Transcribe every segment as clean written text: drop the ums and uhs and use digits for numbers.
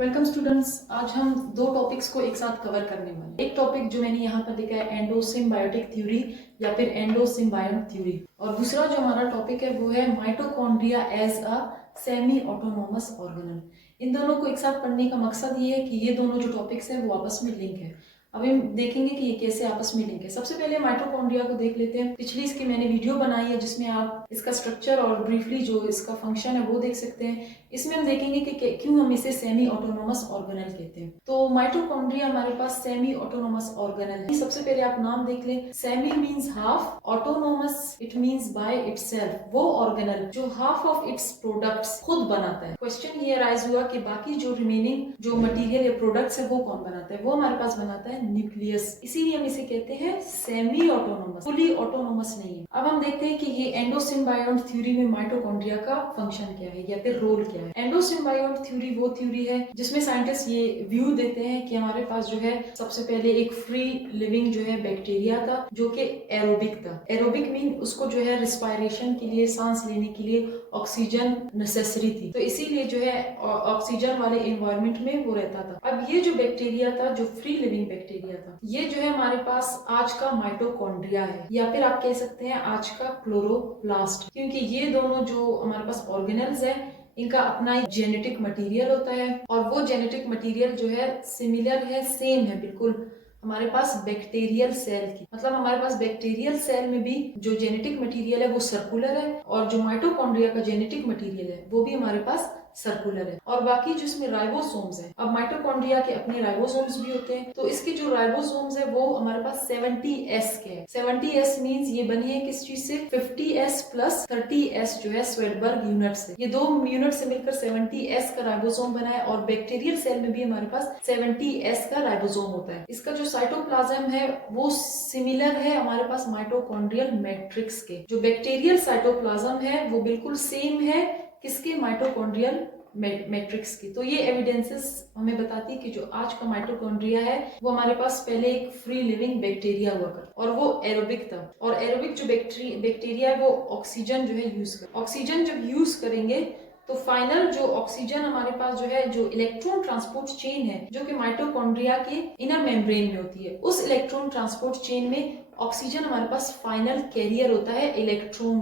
Welcome students. आज हम दो टॉपिक्स को एक साथ कवर करने वाले हैं। एक टॉपिक जो मैंने यहाँ पर लिखा है एंडोसिम्बायोटिक थ्योरी या फिर एंडोसिम्बायोट थ्योरी, और दूसरा जो हमारा टॉपिक है वो है mitochondria as a semi autonomous organelle. इन दोनों को एक साथ पढ़ने का मकसद ये है कि ये दोनों जो टॉपिक्स हैं वो आपस में लिंक है। अब हम देखेंगे कि ये कैसे आपस में लिंक है। सबसे पहले माइटोकॉन्ड्रिया को देख लेते हैं। पिछली इसकी मैंने वीडियो बनाई है जिसमें आप इसका स्ट्रक्चर और ब्रीफली जो इसका फंक्शन है वो देख सकते हैं। इसमें हम देखेंगे कि क्यों हम इसे सेमी ऑटोनोमस ऑर्गेनल कहते हैं। तो माइटोकॉन्ड्रिया हमारे पास सेमी ऑटोनोमस ऑर्गेनल है। सबसे पहले आप नाम देख लें। Semi means half, autonomous it means by itself, वो ऑर्गेनल जो हाफ ऑफ इट्स प्रोडक्ट्स खुद बनाता है। क्वेश्चन ये राइज हुआ कि बाकी जो रिमेनिंग जो मटेरियल या प्रोडक्ट्स है वो कौन बनाता है? वो हमारे पास बनाता है न्यूक्लियस। इसीलिए हम इसे कहते हैं सेमी ऑटोनोमस, फुली ऑटोनोमस नहीं है। अब हम देखते हैं कि ये एंडोसिम्बायोट थ्योरी में माइटोकॉन्ड्रिया का फंक्शन क्या है या फिर रोल क्या है। एंडोसिम्बायोट थ्योरी वो थ्योरी है जिसमें साइंटिस्ट ये व्यू देते हैं कि हमारे पास जो है सबसे पहले एक फ्री लिविंग जो है बैक्टीरिया था जो कि एरोबिक था। एरोबिक मीन उसको जो है रिस्पायरेशन के लिए, सांस लेने के लिए ऑक्सीजन नेसेसरी थी, तो इसीलिए जो है ऑक्सीजन वाले एनवायरनमेंट में वो रहता था। अब ये जो बैक्टीरिया था, जो फ्री लिविंग बैक्टीरिया था, ये जो है हमारे पास आज का माइटोकॉन्ड्रिया है या फिर आप कह सकते हैं आज का क्लोरोप्लास्ट, क्योंकि ये दोनों जो हमारे पास ऑर्गेनल्स है इनका अपना एक जेनेटिक मटेरियल होता है और वो जेनेटिक मटेरियल जो है सिमिलर है, सेम है बिल्कुल हमारे पास बैक्टीरियल सेल की। मतलब हमारे पास बैक्टीरियल सेल में भी जो जेनेटिक मटेरियल है वो सर्कुलर है और जो माइटोकॉन्ड्रिया का जेनेटिक मटेरियल है वो भी हमारे पास सर्कुलर है। और बाकी जो इसमें राइबोसोम्स है, अब माइटोकॉन्ड्रिया के अपने राइबोसोम्स भी होते हैं, तो इसके जो राइबोसोम्स है वो हमारे पास 70S के हैं। 70S मींस ये बनी है किस चीज से? 50S प्लस 30S जो है स्वेडबर्ग यूनिट से। ये दो यूनिट से मिलकर 70S का राइबोसोम बना है और बैक्टीरियल सेल में भी हमारे पास 70S का राइबोसोम होता है। इसका जो साइटोप्लाज्म है वो सिमिलर है हमारे पास माइटोकॉन्ड्रियल मैट्रिक्स के। जो बैक्टीरियल साइटोप्लाज्म है वो बिल्कुल सेम है किसके? माइटोकॉन्ड्रियल मैट्रिक्स की। तो ये एविडेंसेस हमें बताती है कि जो आज का माइटोकॉन्ड्रिया है वो हमारे पास पहले एक फ्री लिविंग बैक्टीरिया हुआ करता और वो एरोबिक था। और एरोबिक जो बैक्टीरिया है वो ऑक्सीजन जो है यूज कर, ऑक्सीजन जब यूज करेंगे तो फाइनल जो ऑक्सीजन हमारे पास जो है, जो इलेक्ट्रॉन ट्रांसपोर्ट चेन है जो कि माइटोकॉन्ड्रिया के इनर मेम्ब्रेन में होती है, उस इलेक्ट्रॉन ट्रांसपोर्ट चेन में ऑक्सीजन हमारे पास फाइनल कैरियर होता है इलेक्ट्रॉन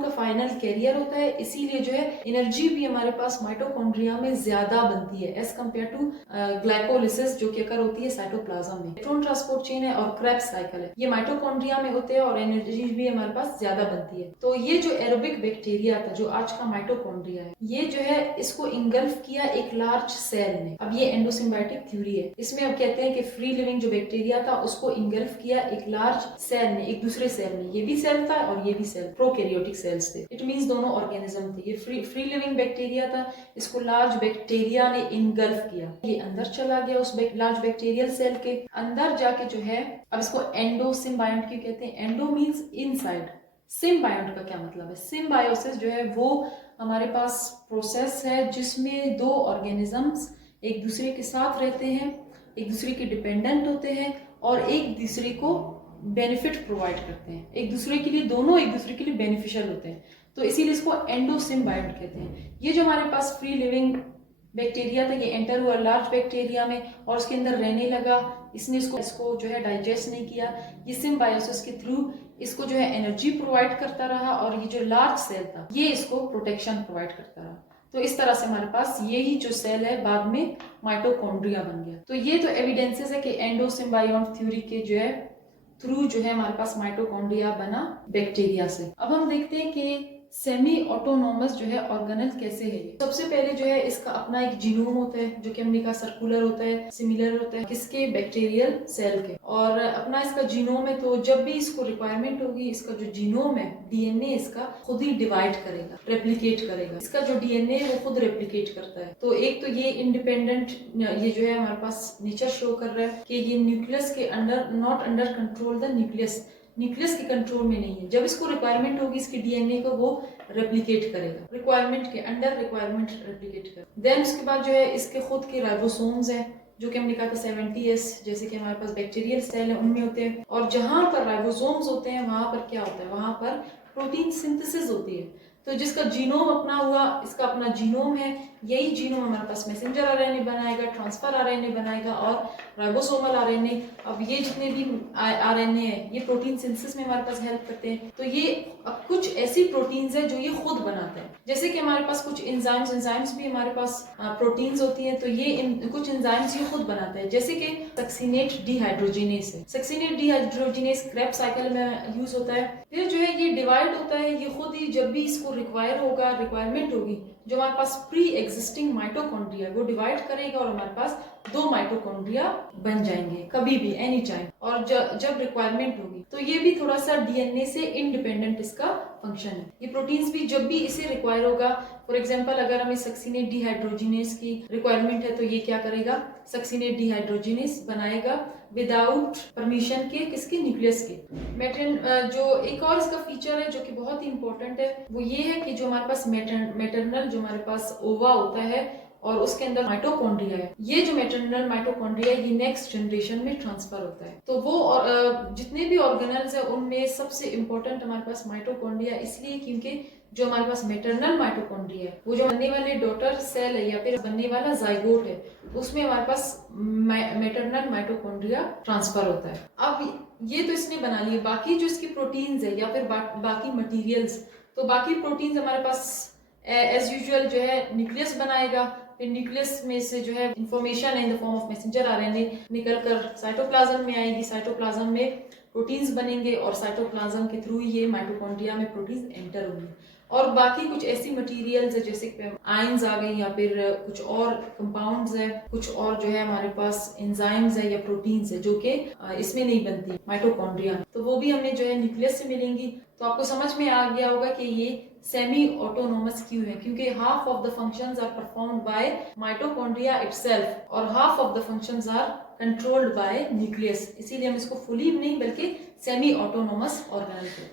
का फाइनल कैरियर होता है। इसीलिए जो है एनर्जी भी हमारे पास माइटोकॉन्ड्रिया में ज्यादा बनती है एज कम्पेयर टू ग्लाइकोलिसिस जो कि अकर होती है साइटोप्लाज्म में। इलेक्ट्रॉन ट्रांसपोर्ट चेन है और क्रेब्स साइकिल है, ये माइटोकॉन्ड्रिया में होते हैं और एनर्जी भी हमारे पास ज्यादा बनती है। तो ये जो एरोबिक बैक्टीरिया था जो आज का माइटोकॉन्ड्रिया है, ये जो है इसको इंगल्फ किया एक लार्ज सेल ने। अब ये एंडोसिम्बायोटिक थ्योरी है। इसमें अब कहते हैं कि फ्री लिविंग जो बैक्टीरिया था उसको इंगल्फ किया एक लार्ज सेल ने, एक दूसरे सेल में। ये भी सेल था और ये भी सेल, प्रोकैरियोटिक सेल्स थे। इट मींस दोनों ऑर्गेनिज्म थे। ये फ्री लिविंग बैक्टीरिया था, इसको लार्ज बैक्टीरिया ने इंगल्फ किया। ये अंदर चला गया उस लार्ज बैक्टीरियल सेल के अंदर जाके जो है, अब इसको एंडोसिम्बायोट क्यों कहते हैं? एंडो मींस इनसाइड, सिम्बायोट का क्या मतलब है? सिम्बायोसिस जो है वो हमारे पास प्रोसेस है जिसमें दो ऑर्गेनिजम्स एक दूसरे के साथ रहते हैं, एक दूसरे के डिपेंडेंट होते हैं और एक दूसरे को बेनिफिट प्रोवाइड करते हैं। एक दूसरे के लिए, दोनों एक दूसरे के लिए बेनिफिशियल होते हैं, तो इसीलिए इसको एंडोसिम्बायोट कहते हैं। ये जो हमारे पास फ्री लिविंग बैक्टीरिया था ये एंटर हुआ लार्ज बैक्टीरिया में और उसके अंदर रहने लगा। इसने इसको जो है डाइजेस्ट नहीं किया। ये सिम्बायोसिस के थ्रू इसको जो है एनर्जी प्रोवाइड करता रहा और ये जो लार्ज सेल था ये इसको प्रोटेक्शन प्रोवाइड करता रहा। तो इस तरह से हमारे पास यही जो सेल है बाद में माइटोकॉन्ड्रिया बन गया। तो ये तो एविडेंसेस है कि एंडोसिम्बायोट थ्योरी के जो है थ्रू जो है हमारे पास माइटोकॉन्ड्रिया बना बैक्टीरिया से। अब हम देखते हैं कि सेमी ऑटोनोमस जो है ऑर्गेनल कैसे है। सबसे पहले जो है इसका अपना एक जीनोम होता है जो कि हमने कहा सर्कुलर होता है, सिमिलर होता है किसके? बैक्टीरियल सेल के। और अपना इसका जीनोम है, तो जब भी इसको रिक्वायरमेंट होगी इसका जो जीनोम है, डीएनए इसका खुद ही डिवाइड करेगा, रेप्लिकेट करेगा। इसका जो डीएनए है वो खुद रेप्लिकेट करता है। तो एक तो ये इंडिपेंडेंट, ये जो है हमारे पास नेचर शो कर रहा है कि ये न्यूक्लियस के under, not under control the nucleus के कंट्रोल में नहीं है। जब इसको रिक्वायरमेंट होगी इसके डीएनए को वो रेप्लिकेट करेगा, रिक्वायरमेंट के अंडर रिक्वायरमेंट रेप्लिकेट करेगा। देन उसके बाद जो है इसके खुद के राइबोसोम्स है जो कि हमने कहा था 70S, जैसे कि हमारे पास बैक्टीरियल सेल है उनमें होते हैं। और जहां पर राइबोसोम्स होते हैं वहां पर क्या होता है? वहां पर प्रोटीन सिंथेसिस होती है। तो जिसका जीनोम अपना हुआ, इसका अपना जीनोम है, यही जीनोम हमारे पास मैसेंजर आरएनए बनाएगा, ट्रांसफर आरएनए बनाएगा और राइबोसोमल आरएनए। अब ये जितने भी आरएनए है ये प्रोटीन सिंथेसिस में हमारे पास हेल्प करते हैं। तो ये अब कुछ ऐसी प्रोटीन्स है जो ये खुद बनाते हैं, जैसे कि हमारे पास कुछ एंजाइम्स भी हमारे पास प्रोटीन्स होती हैं, तो ये कुछ एंजाइम्स ये खुद बनाते हैं, जैसे कि सक्सिनेट डिहाइड्रोजिनेस है। सक्सिनेट डिहाइड्रोजिनेस क्रेब्स साइकिल में यूज होता है। फिर जो है ये डिवाइड होता है, ये खुद ही जब भी इसको रिक्वायरमेंट होगी, जो हमारे पास प्री एग्जिस्टिंग माइटोकॉन्ड्रिया वो डिवाइड करेगा और हमारे पास 2 माइटोकॉन्ड्रिया बन जाएंगे कभी भी एनी टाइम, और जब रिक्वायरमेंट होगी। तो ये भी थोड़ा सा डीएनए से इंडिपेंडेंट इसका फंक्शन है। ये प्रोटीन्स भी जब भी इसे रिक्वायर होगा, फॉर एग्जांपल अगर हमें सक्सिनेट डिहाइड्रोजिनेस की रिक्वायरमेंट है तो ये क्या करेगा, सक्सिनेट डिहाइड्रोजिनेस बनाएगा विदाउट परमिशन के किसके, न्यूक्लियस के। जो एक और इसका फीचर है जो कि बहुत ही इंपॉर्टेंट है वो ये है कि जो हमारे पास मैटरनल जो हमारे पास ओवा होता है और उसके अंदर माइटोकॉन्ड्रिया है, ये जो मैटरनल माइटोकॉन्ड्रिया ये नेक्स्ट जनरेशन में ट्रांसफर होता है। तो वो जितने भी ऑर्गेनल्स है उनमें सबसे इंपॉर्टेंट हमारे पास माइटोकॉन्ड्रिया इसलिए क्योंकि जो हमारे पास मैटरनल माइटोकॉन्ड्रिया है वो जो बनने वाले डॉटर सेल है या फिर बनने वाला जाइगोट है उसमें हमारे पास मैटरनल माइटोकॉन्ड्रिया ट्रांसफर होता है। अब ये तो इसने बना लिए, बाकी जो इसकी प्रोटीन्स है या फिर बाकी मटीरियल्स, तो बाकी प्रोटीन्स हमारे पास एज यूजुअल जो है न्यूक्लियस बनाएगा, फिर न्यूक्लियस में से जो है information in the form of messenger RNA निकल कर साइटोप्लाज्म में आएगी, साइटोप्लाज्म में प्रोटीन्स बनेंगे और साइटोप्लाज्म के थ्रू ये माइटोकॉन्ड्रिया में प्रोटीन्स एंटर होंगी। और बाकी कुछ ऐसी मटेरियल्स है जैसे आयंस आ गई या फिर कुछ और कंपाउंड्स है, कुछ और जो है हमारे पास एंजाइम्स है या प्रोटीन्स है जो कि इसमें नहीं बनती माइटोकॉन्ड्रिया, तो वो भी हमें जो है न्यूक्लियस से मिलेंगी। तो आपको समझ में आ गया होगा कि ये सेमी ऑटोनोमस क्यों है, क्योंकि half of the functions are performed by mitochondria itself और half of the functions are controlled by nucleus, इसीलिए हम इसको फुली नहीं बल्कि सेमी ऑटोनोमस ऑर्गेनल कहते हैं।